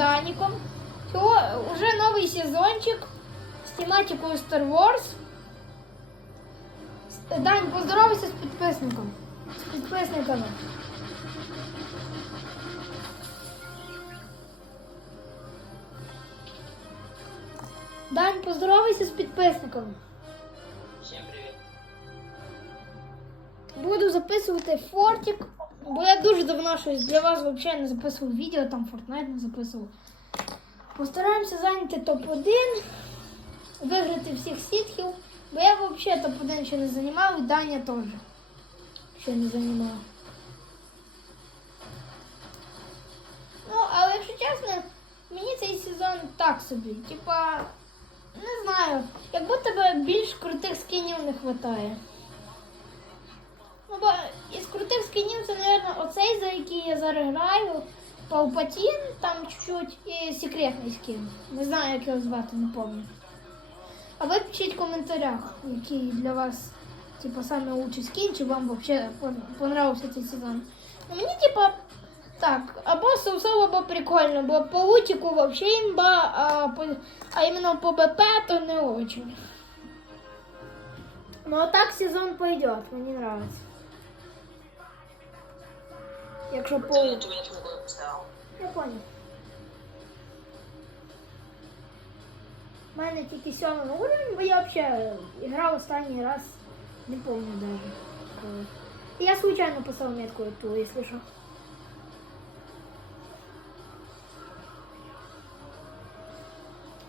Даніком. Цього уже новий сезончик з тематикою Star Wars. С- Дань, поздоровайся з підписником. З підписниками. Дань, поздоровайся з підписниками. Всем привет. Буду записувати фортик, бо я дуже давно щось для вас взагалі не записував відео, там Fortnite не записував. Постараємося зайняти топ-1, виграти всіх сітхів, бо я взагалі топ-1 ще не займав, і Даня теж ще не займав. Ну, але якщо чесно, мені цей сезон так собі. Типа, не знаю, як будто би більш крутих скінів не вистачає. Бо із крутих скінів це, мабуть, оцей, за який я зараз граю. Палпатін, там чуть-чуть і секретний скін. Не знаю, як його звати, не пам'ятаю. А ви пишіть в коментарях, який для вас, типу, саме лучший скін, чи вам взагалі понравився цей сезон. Ну, мені, типа, так, або соусово, або прикольно, бо по лутику взагалі імба, а, по, а іменно по БП то не очень. Ну, а так сезон пойдет, мені нравится. Якщо по... Ты меня меня книгу поставил. Я понял. У мене тільки сьомий уровень, бо я взагалі грав останній раз, не помню даже. коли. Я случайно поставив метку ту, якщо що.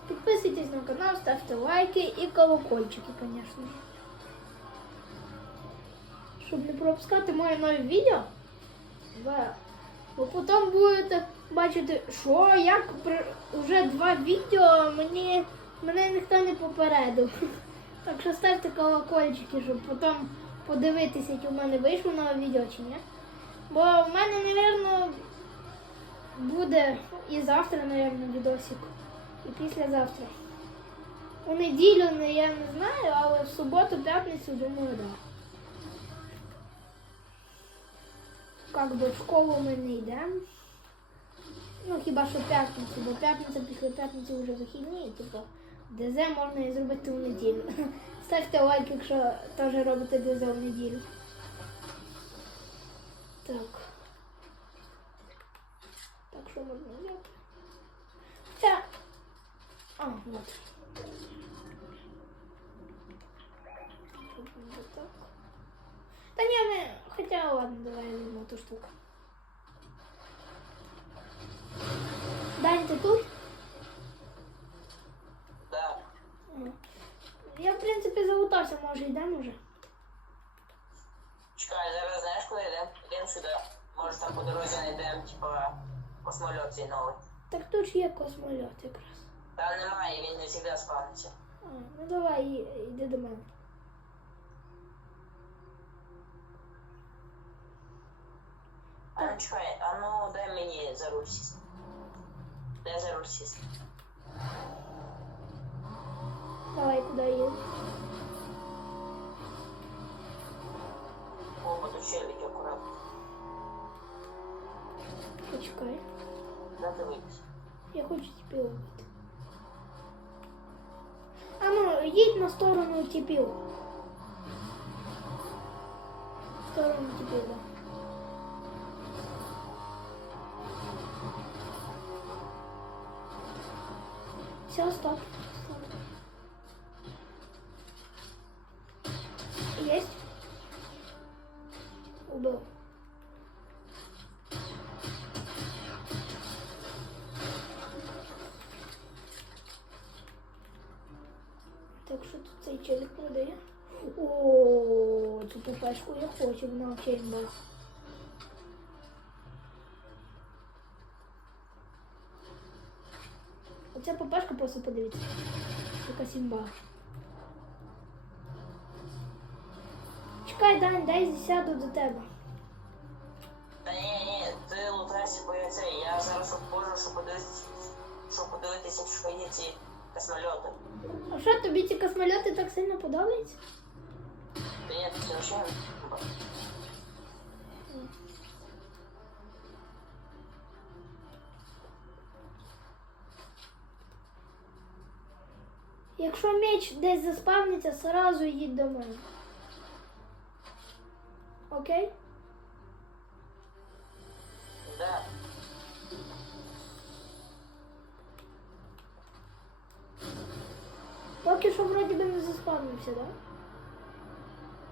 Підписуйтесь на канал, ставте лайки і колокольчики, звісно. Щоб не пропускати мої нові відео. Да. Бо потім будете бачити, що як вже два відео мені мене ніхто не попередив. Так що ставте колокольчики, щоб потім подивитися, чи у мене вийшло нове відео чи ні. Бо в мене, напевно, буде і завтра, напевно, відосик. І післязавтра. У неділю я не знаю, але в суботу, п'ятницю, думаю, так. Да. как би в школу ми не йдемо. Ну, хіба що п'ятницю, бо п'ятниця після п'ятниці вже вихідні, і, типу, ДЗ можна і зробити в неділю. Ставте лайк, якщо теж робите ДЗ в неділю. Так. Так, що можна взяти? Це. А, от. Тут буде так. Та ні, ми... Хоча ладно, давай я візьму ту штуку. Дань, ти тут? Да. Я, в принципі, залутався, може йдемо вже. Чекай, зараз знаєш, коли йдемо? Йдемо сюди. Може там по дорозі знайдемо, типа, космольот цей новий. Так тут ж є космольот якраз. Там немає, він не завжди спавниться. А, ну давай, йди до мене. А ну чекай, а ну дай мені за руль сісти. Дай за руль сісти. Давай, куди їдеш? О, буду челік акуратно. Почекай. Да ти вийдеш. Я хочу тіпів робити. А ну, їдь на сторону тіпів. В сторону тіпів, Все, стоп. Есть? Убил. Так що тут цей челик продає? О, цю пепешку я хочу, вона взагалі була. Оця пепешка просто подивіться. Яка сімба. Чекай, Дань, дай сяду до тебе. Та ні, ні, ти лутайся, бо я цей. Я зараз обходжу, щоб подивитися, щоб подивитися, що є ці космольоти. А що, тобі ці космольоти так сильно подобаються? Та ні, це взагалі. Якщо меч десь заспавниться, сразу їдь до мене. Окей? Да. Поки що вроді би не заспавнився, так?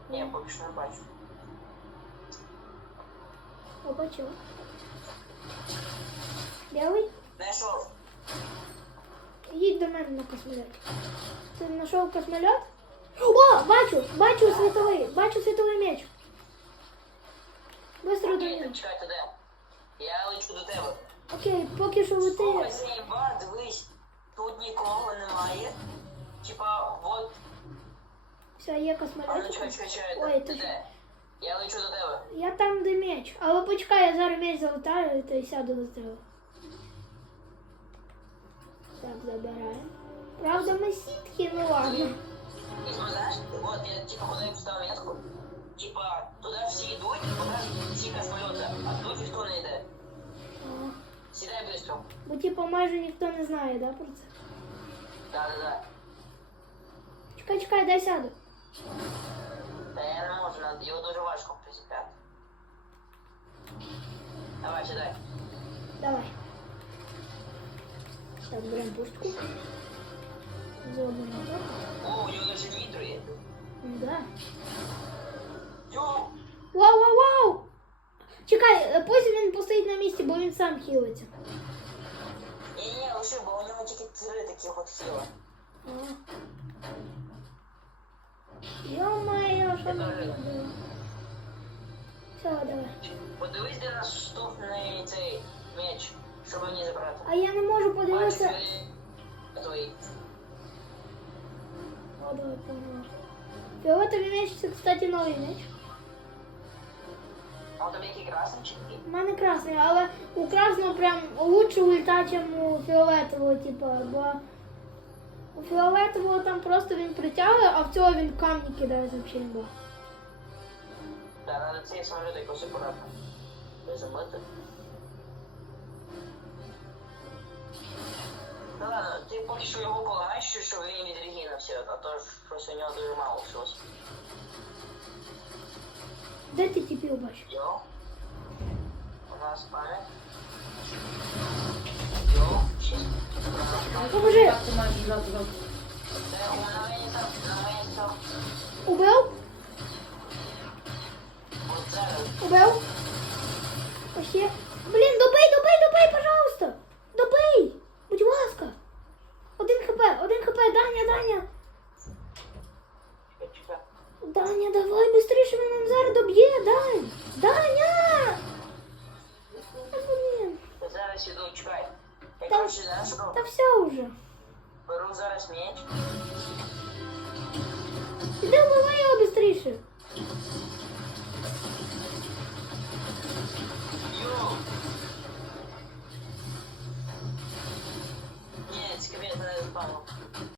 Ні, поки що не бачу. Побачив. Білий? Знайшов. Їдь до мене на космольоті. Ти знайшов космольот? О, бачу, бачу світовий, бачу світовий меч. Быстро до нього. Я лечу до тебе. Окей, поки що лети. Ба, дивись, тут нікого немає. Типа, вот, Все, є а ну космольот. Ой, ти де? Я лечу до тебе. Я там, де меч. Але почекай, я зараз меч залутаю, то й сяду до тебе. Так, забираємо. Правда, ми сітки, ну ладно. І знаєш, вот я типа куди я поставив метку. Типа, туди всі йдуть, поки всі космольоти, а тут ніхто не йде. А, Сідай быстро. Бо типу майже ніхто не знає, да, про це? Да, да, да. Чекай, чекай, дай сяду. Та я не можу, надо- його дуже важко призіпляти. Давай, сідай. Давай. Так, беремо пустку. Зробимо так. О, у нього даже нітро є. Да. Йо! Вау, вау, вау! Чекай, е, потім він постоїть на місці, бо він сам хілиться. Ні-ні, лише, бо у нього тільки три таких от хіла. Йо-моє, що ми робимо? Все, давай. Подивись, де наш штовхний цей меч, щоб мені забрати. А я не можу подивитися. він. О, давай, погнали. Фіолетовий меч, це, кстати, новий меч. А у тебе який красний чи який? У мене красний, але у красного прям лучше ульта, ніж у фіолетового, типу, бо у фіолетового там просто він притягує, а в цього він камні кидає взагалі імба. Да, надо цей самоліт якось акуратно. Приземлити. Ну поки що його полагаєш, що- щоб він відрегінився, а то ж щось у нього дуже мало всього. Де ти типів бачиш? Йо. У нас пам'ять. Йо. Щас. Поможи! Як ти маєш один хп, Даня, Даня! Чекай, чекай. Даня, давай быстріше, він нам зараз доб'є, Дань! Даня! Та, блін. Я зараз іду, чекай. Я Та- коротше, знаєш, що роблю? Та все уже. беру зараз меч.